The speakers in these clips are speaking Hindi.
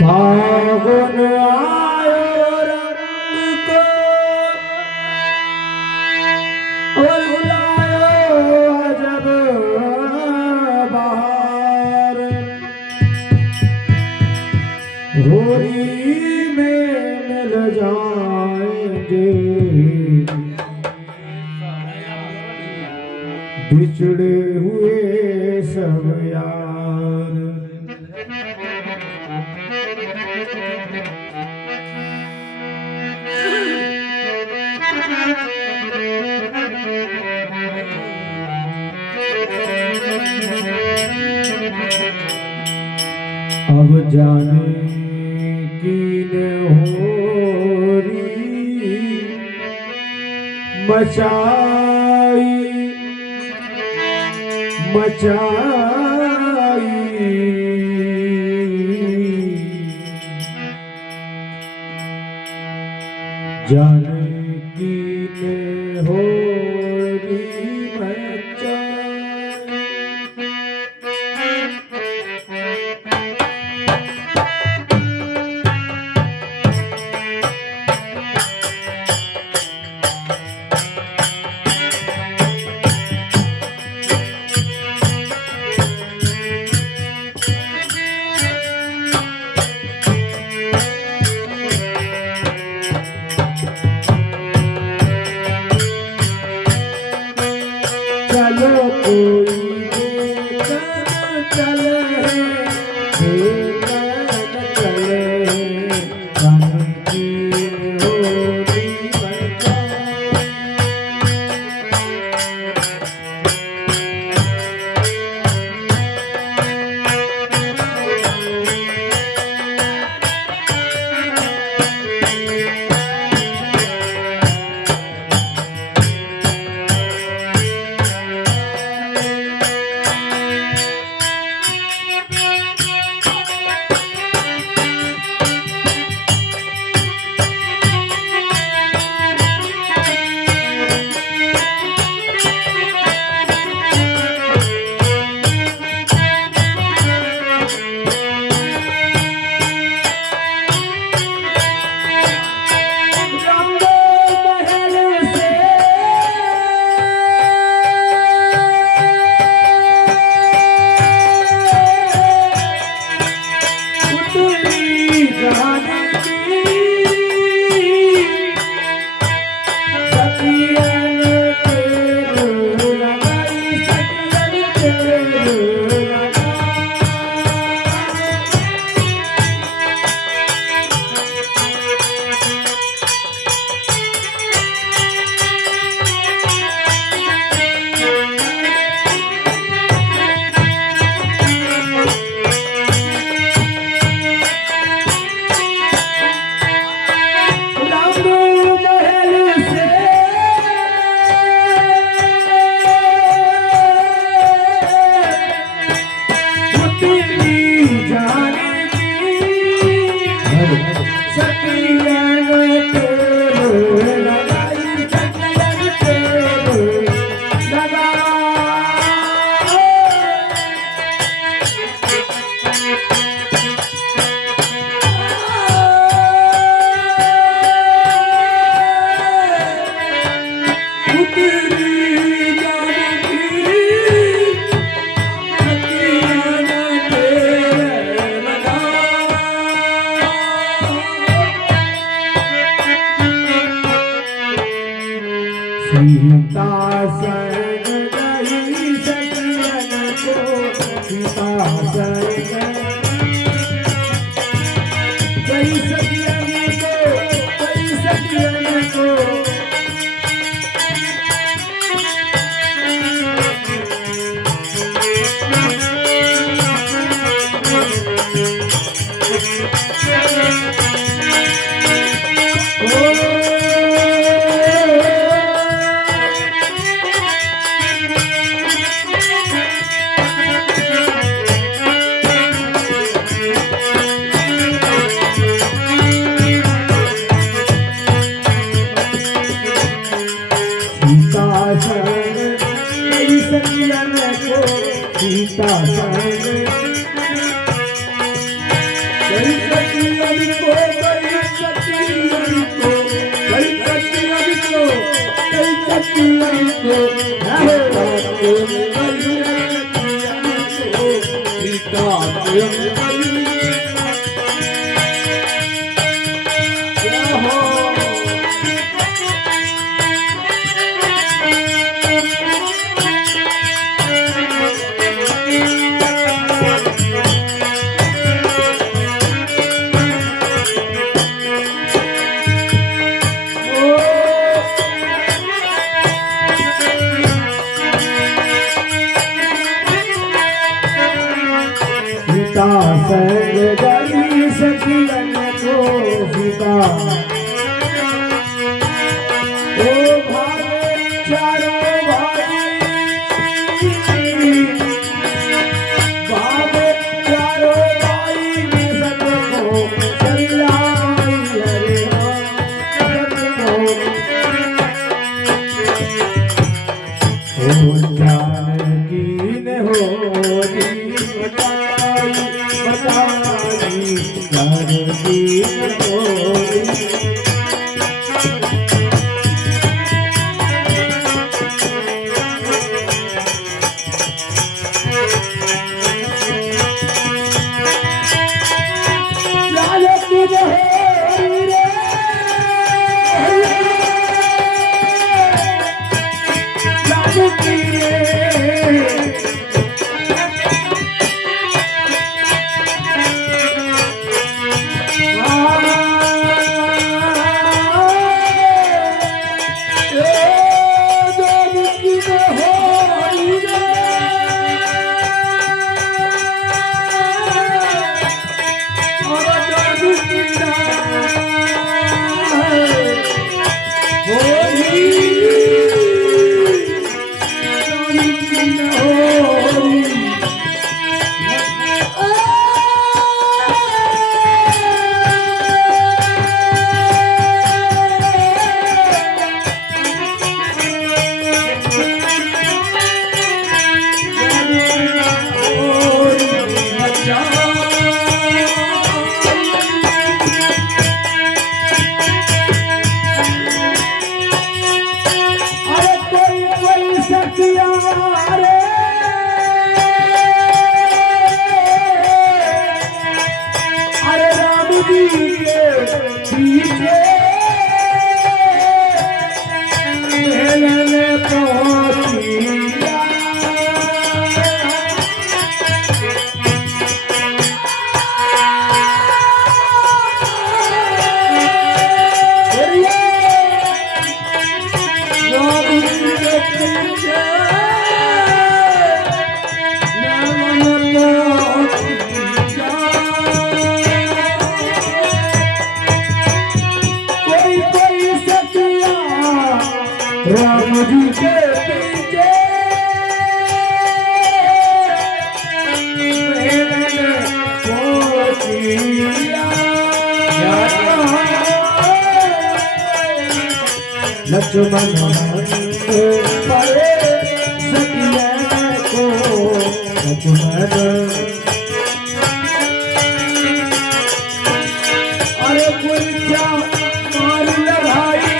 फागुन आयो रंग को बुलायो अजब बहार होली में मिल जाएंगे बिछड़े हुए सब यार। अब जाने कीन होरी मचाई मचाई जाने कीन होरी मचाई। चलो कोई देखन चले देखन चले रंग की होली मचाई। सीता शरण गई सखियन को सीता शरण गई सखियन को संग गई सखियन को सीता संग गई सखियन को गई सखियन को गई सखियन को गई सखियन को सीता संग संग गई सखियन को सीता ओ भागे चारों भाई भागे चारों भाई सबको चलाई हरे हो जानकी ने हो राम जी के पीछे लक्ष्मण परे सतिया को लक्ष्मण अरे पुरजा मार लगाई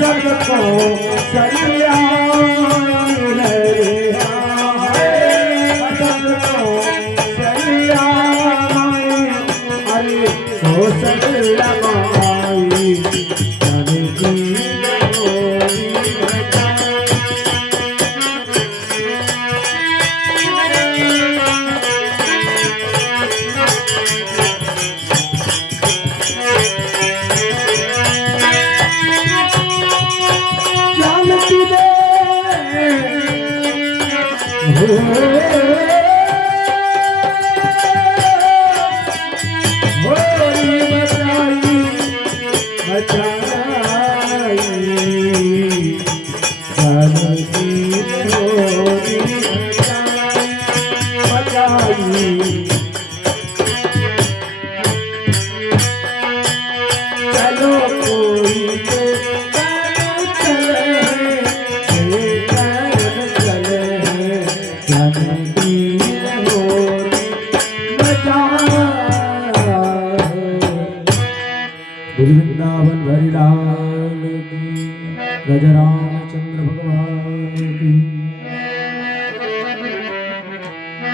सबको सरिया सबको सरिया अरे हो सरिया बचाई चलो कोई के पैर चले हैं, के पैर चले हैं, जाने पीर होली मजा वृंदावन भरी लाल की, गजरामचंद्र भगवान